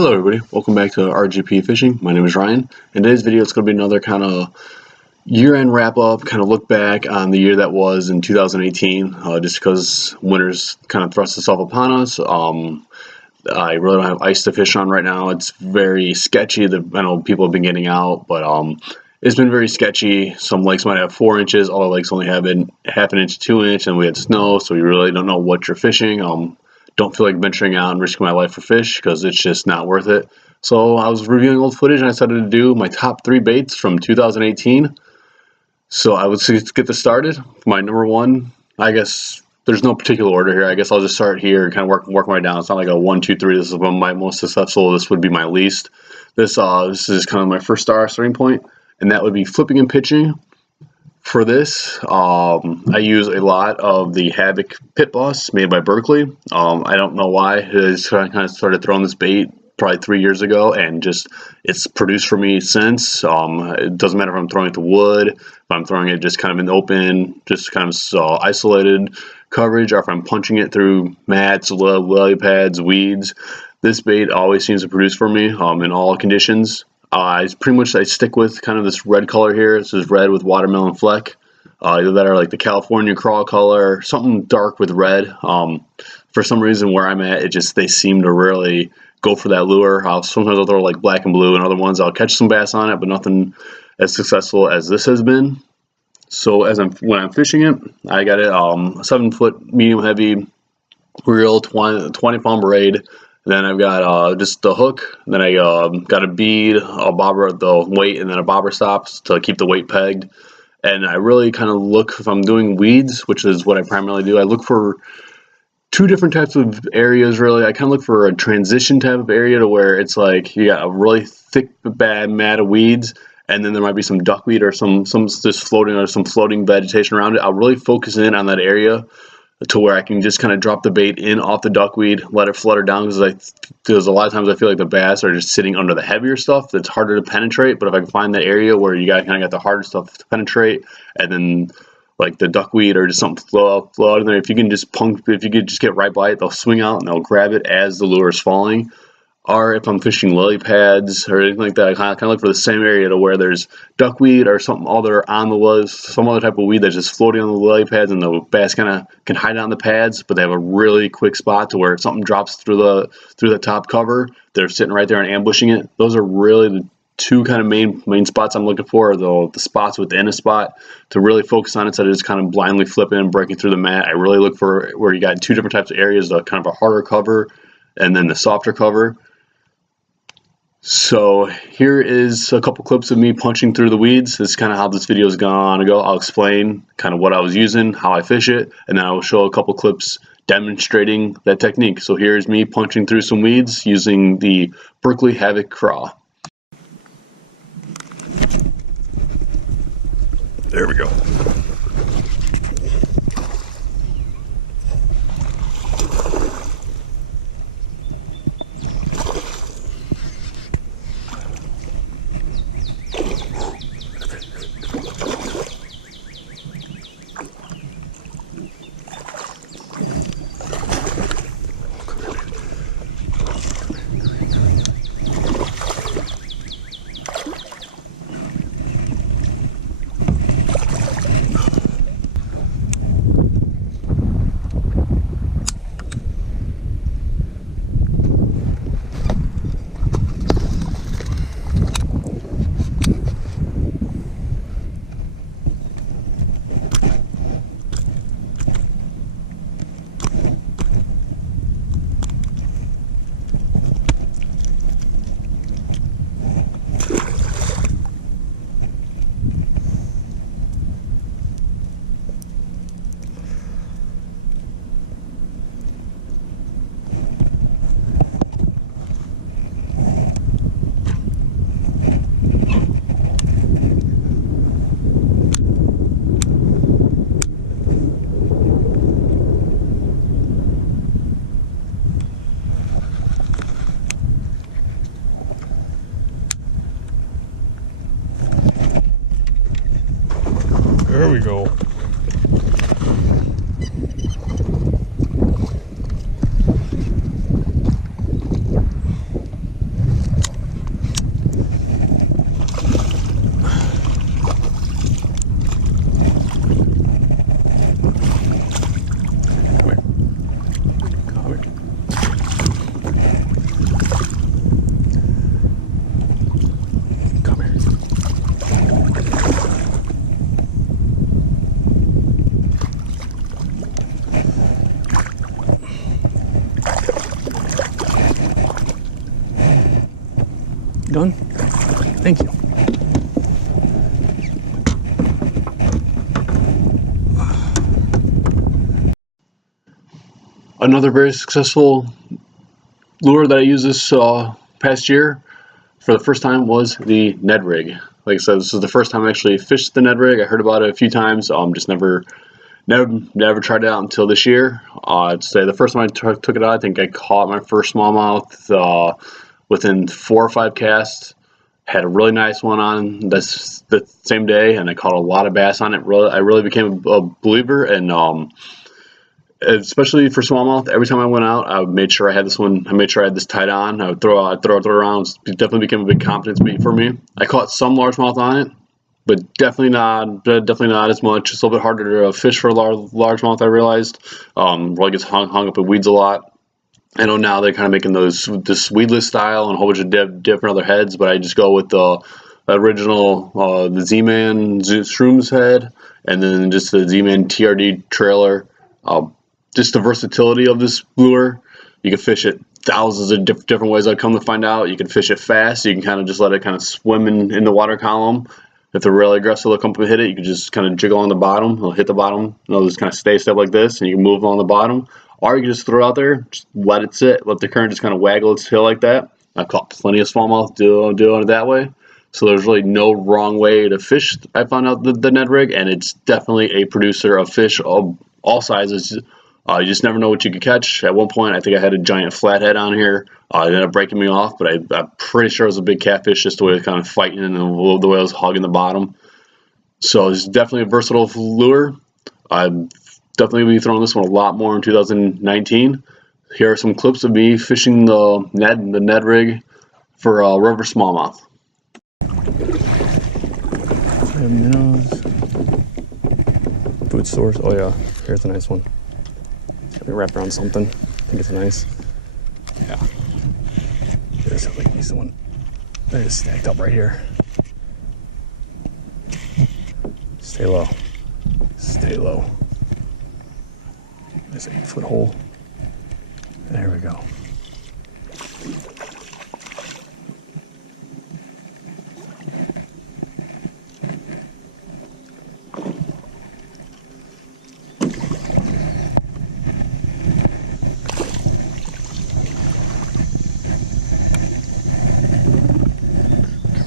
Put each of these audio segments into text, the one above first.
Hello everybody, welcome back to RGP Fishing. My name is Ryan. In today's video it's going to be another kind of year-end wrap-up, kind of look back on the year that was in 2018, just because winter's kind of thrust itself upon us. I really don't have ice to fish on right now. It's very sketchy. I know people have been getting out, but it's been very sketchy. Some lakes might have 4 inches, other lakes only have half an inch, 2 inch, and we had snow, so we really don't know what you're fishing. Don't feel like venturing out and risking my life for fish because it's just not worth it. So I was reviewing old footage and I decided to do my top 3 baits from 2018. So I would get this started. My number one, I guess there's no particular order here. I guess I'll just start here and kind of work my way down. It's not like a 1, 2, 3. This is one of my most successful. This would be my least. This is kind of my first starting point, and that would be flipping and pitching. For this, I use a lot of the Havoc Pit Boss made by Berkley. I don't know why. I just kind of started throwing this bait probably 3 years ago, and just it's produced for me since. It doesn't matter if I'm throwing it to wood, if I'm throwing it just kind of in open, just kind of isolated coverage, or if I'm punching it through mats, lily pads, weeds. This bait always seems to produce for me in all conditions. I stick with kind of this red color here. This is red with watermelon fleck. Either that or like the California crawl color, something dark with red. For some reason where I'm at, they seem to really go for that lure. Sometimes I'll throw like black and blue, and other ones I'll catch some bass on it, but nothing as successful as this has been. So when I'm fishing it, I got it a 7-foot medium heavy reel, 20 pound braid. Then I've got just the hook. Then I got a bead, a bobber, the weight, and then a bobber stops to keep the weight pegged. And I really kind of look, if I'm doing weeds, which is what I primarily do, I look for 2 different types of areas, really. I kind of look for a transition type of area to where it's like you got a really thick, bad mat of weeds, and then there might be some duckweed or some just floating or some floating vegetation around it. I'll really focus in on that area to where I can just kind of drop the bait in off the duckweed, let it flutter down, because a lot of times I feel like the bass are just sitting under the heavier stuff that's harder to penetrate. But if I can find that area where you kind of got the harder stuff to penetrate, and then like the duckweed or just something flow out in there, if you could just get right by it, they'll swing out and they'll grab it as the lure is falling. Or if I'm fishing lily pads or anything like that, I kind of look for the same area to where there's duckweed or something other on the lilies, some other type of weed that's just floating on the lily pads, and the bass kind of can hide on the pads, but they have a really quick spot to where if something drops through the top cover, they're sitting right there and ambushing it. Those are really the 2 kind of main spots I'm looking for, the spots within a spot to really focus on instead of just kind of blindly flipping and breaking through the mat. I really look for where you got 2 different types of areas, the kind of a harder cover and then the softer cover. So here is a couple clips of me punching through the weeds. This is kind of how this video is going to go. I'll explain kind of what I was using, how I fish it, and then I will show a couple clips demonstrating that technique. So here's me punching through some weeds using the Berkley Havoc Craw. There we go. There we go. You done? Thank you. Another very successful lure that I used this past year for the first time was the Ned rig. Like I said, this is the first time I actually fished the Ned rig. I heard about it a few times, just never tried it out until this year. I'd say the first time I took it out, I think I caught my first smallmouth within 4 or 5 casts. Had a really nice one on this the same day, and I caught a lot of bass on it. I really became a believer, and especially for smallmouth, every time I went out, I made sure I had this one. I made sure I had this tied on. I would throw it around. It definitely became a big confidence beat for me. I caught some largemouth on it, but definitely not as much. It's a little bit harder to fish for largemouth. I realized really gets hung up in weeds a lot. I know now they're kind of making this weedless style and a whole bunch of different other heads, but I just go with the original the Z-Man Shrooms head, and then just the Z-Man TRD trailer. Just the versatility of this lure. You can fish it thousands of different ways. I've come to find out you can fish it fast. You can kind of just let it kind of swim in the water column. If they're really aggressive, they'll come up and hit it. You can just kind of jiggle on the bottom. They'll hit the bottom. They'll just kind of stay like this, and you can move on the bottom. Or you can just throw it out there, just let it sit, let the current just kind of waggle its tail like that. I've caught plenty of smallmouth doing it that way. So there's really no wrong way to fish. I found out the Ned rig, and it's definitely a producer of fish of all sizes. You just never know what you could catch. At one point, I think I had a giant flathead on here. It ended up breaking me off, but I'm pretty sure it was a big catfish, just the way it was kind of fighting and the way I was hogging the bottom. So it's definitely a versatile lure. I'm definitely be throwing this one a lot more in 2019. Here are some clips of me fishing the Ned rig for river smallmouth. Minnows. Food source. Oh yeah, here's a nice one. Got me wrapped around something. I think it's nice. Yeah. This sounds like a decent one. They're just stacked up right here. Stay low. Stay low. There's an 8-foot hole. There we go.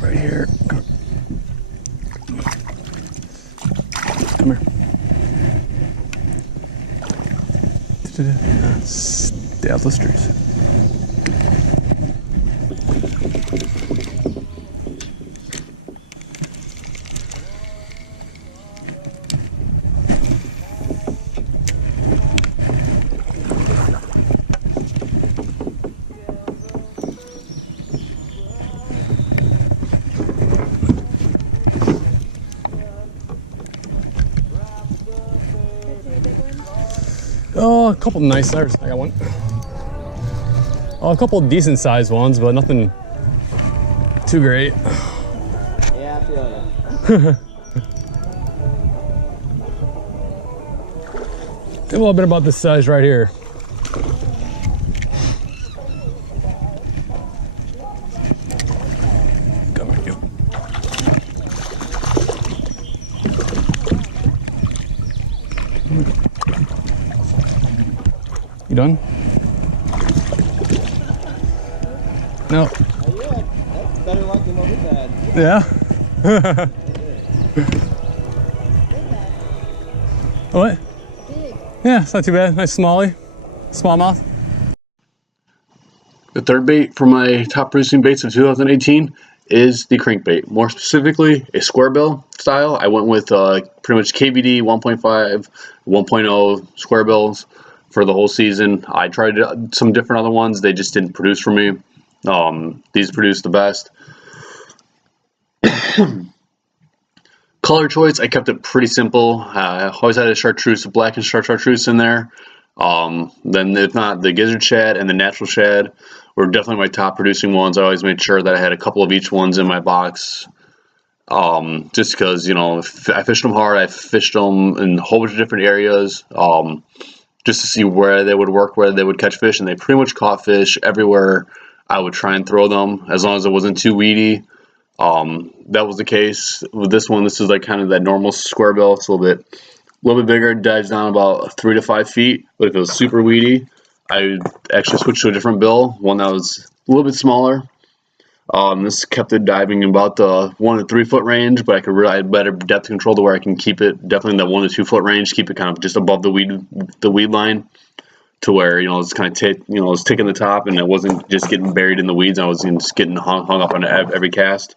Right here. Come here. Stay out the streets. Oh, a couple nice sizes. I got one. Oh, a couple decent sized ones, but nothing too great. Yeah, I feel you. A little bit about this size right here. Come here, you. You done? No. Oh, yeah. That's better luck than what we've had. Yeah? What? Yeah, it's not too bad. Nice smallmouth. The third bait for my top producing baits of 2018 is the crankbait. More specifically, a square bill style. I went with pretty much KVD 1.5, 1.0 square bills for the whole season. I tried some different other ones. They just didn't produce for me. These produced the best. Color choice, I kept it pretty simple. I always had a chartreuse, a black and chartreuse in there. Then if not, the gizzard shad and the natural shad were definitely my top producing ones. I always made sure that I had a couple of each ones in my box. Just because, you know, I fished them hard. I fished them in a whole bunch of different areas. Just to see where they would work, where they would catch fish, and they pretty much caught fish everywhere I would try and throw them as long as it wasn't too weedy. That was the case with this one. This is like kind of that normal square bill. It's a little bit bigger, dives down about 3 to 5 feet. But if it was super weedy, I actually switched to a different bill, one that was a little bit smaller. This kept it diving in about the 1 to 3 foot range, but I had better depth control to where I can keep it definitely in that 1 to 2 foot range, keep it kind of just above the weed line, to where it's kind of it's taking the top, and it wasn't just getting buried in the weeds. I was just getting hung up on every cast.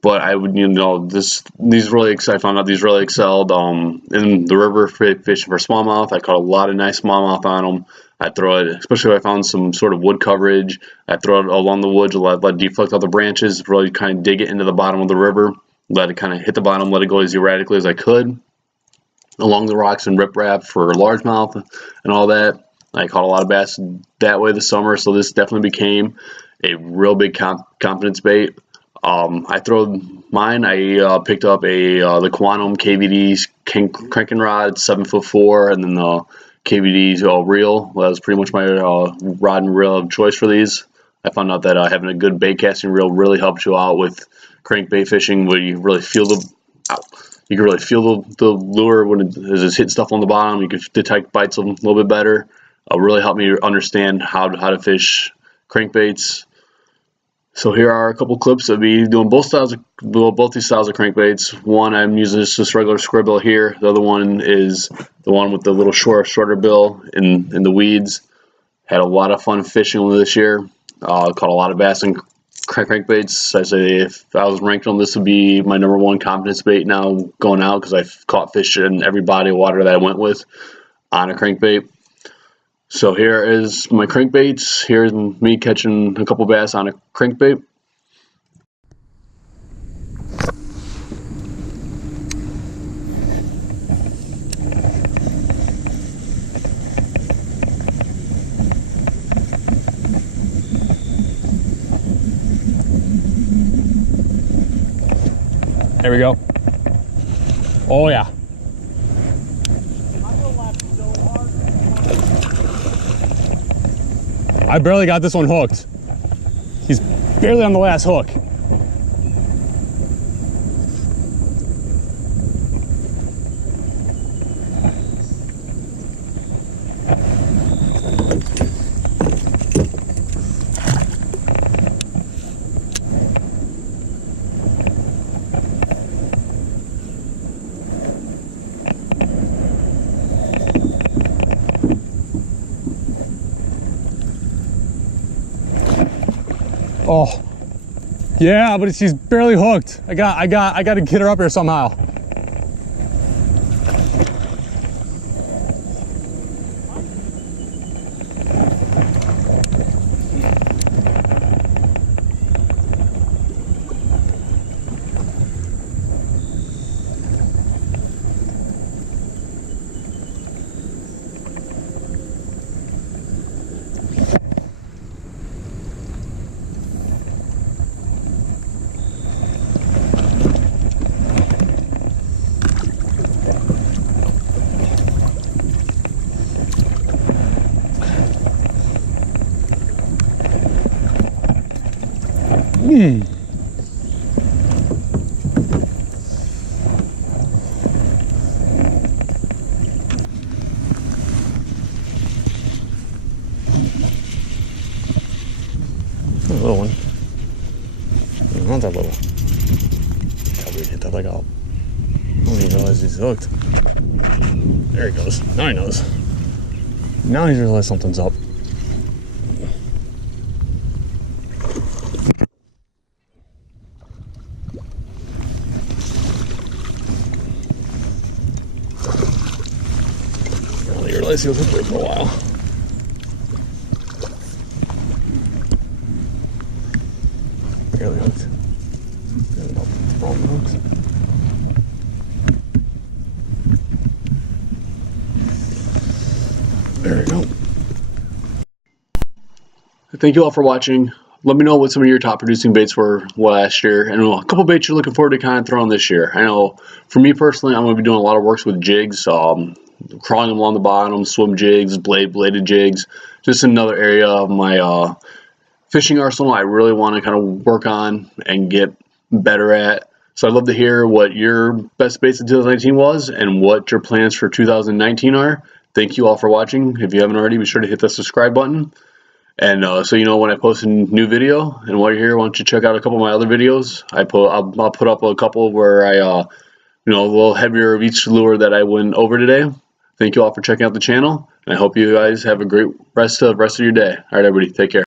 But I would, these really, I found out these really excelled in the river fishing for smallmouth. I caught a lot of nice smallmouth on them. I throw it, especially if I found some sort of wood coverage. I throw it along the woods, let it deflect all the branches, really kind of dig it into the bottom of the river, let it kind of hit the bottom, let it go as erratically as I could, along the rocks and riprap for largemouth and all that. I caught a lot of bass that way this summer, so this definitely became a real big confidence bait. I throw mine. I picked up the Quantum KVD cranking rod, 7'4", and then the KVD reel. Well, that was pretty much my rod and reel of choice for these. I found out that having a good bait casting reel really helps you out with crankbait fishing, where you really feel the lure when it's hitting stuff on the bottom. You can detect bites a little bit better. Really helped me understand how to fish crankbaits. So here are a couple clips of me doing both these styles of crankbaits. One, I'm using this regular square bill here. The other one is the one with the little shorter bill in the weeds. Had a lot of fun fishing with this year. Caught a lot of bass and crankbaits. I say if I was ranked on this, would be my #1 confidence bait now going out, because I've caught fish in every body of water that I went with on a crankbait. So here is my crankbaits. Here's me catching a couple bass on a crankbait. There we go. Oh yeah. I barely got this one hooked. He's barely on the last hook. Oh, yeah, but she's barely hooked. I got to get her up here somehow. A little one. Not that little. Probably hit that like a... I don't even realize he's hooked. There he goes. Now he knows. Now he realized something's up. Now he realized he was hooked there for a while. Barely hooked. Wrong hooks. There we go. Thank you all for watching. Let me know what some of your top producing baits were last year, and a couple baits you're looking forward to kind of throwing this year. I know for me personally, I'm going to be doing a lot of works with jigs, crawling them along the bottom, swim jigs, bladed jigs. Just another area of my fishing arsenal I really want to kind of work on and get better at. So I'd love to hear what your best baits in 2019 was and what your plans for 2019 are. Thank you all for watching. If you haven't already, be sure to hit the subscribe button. And so you know when I post a new video. And while you're here, why don't you check out a couple of my other videos. I'll put up a couple where I, a little heavier of each lure that I went over today. Thank you all for checking out the channel. And I hope you guys have a great rest of your day. All right, everybody, take care.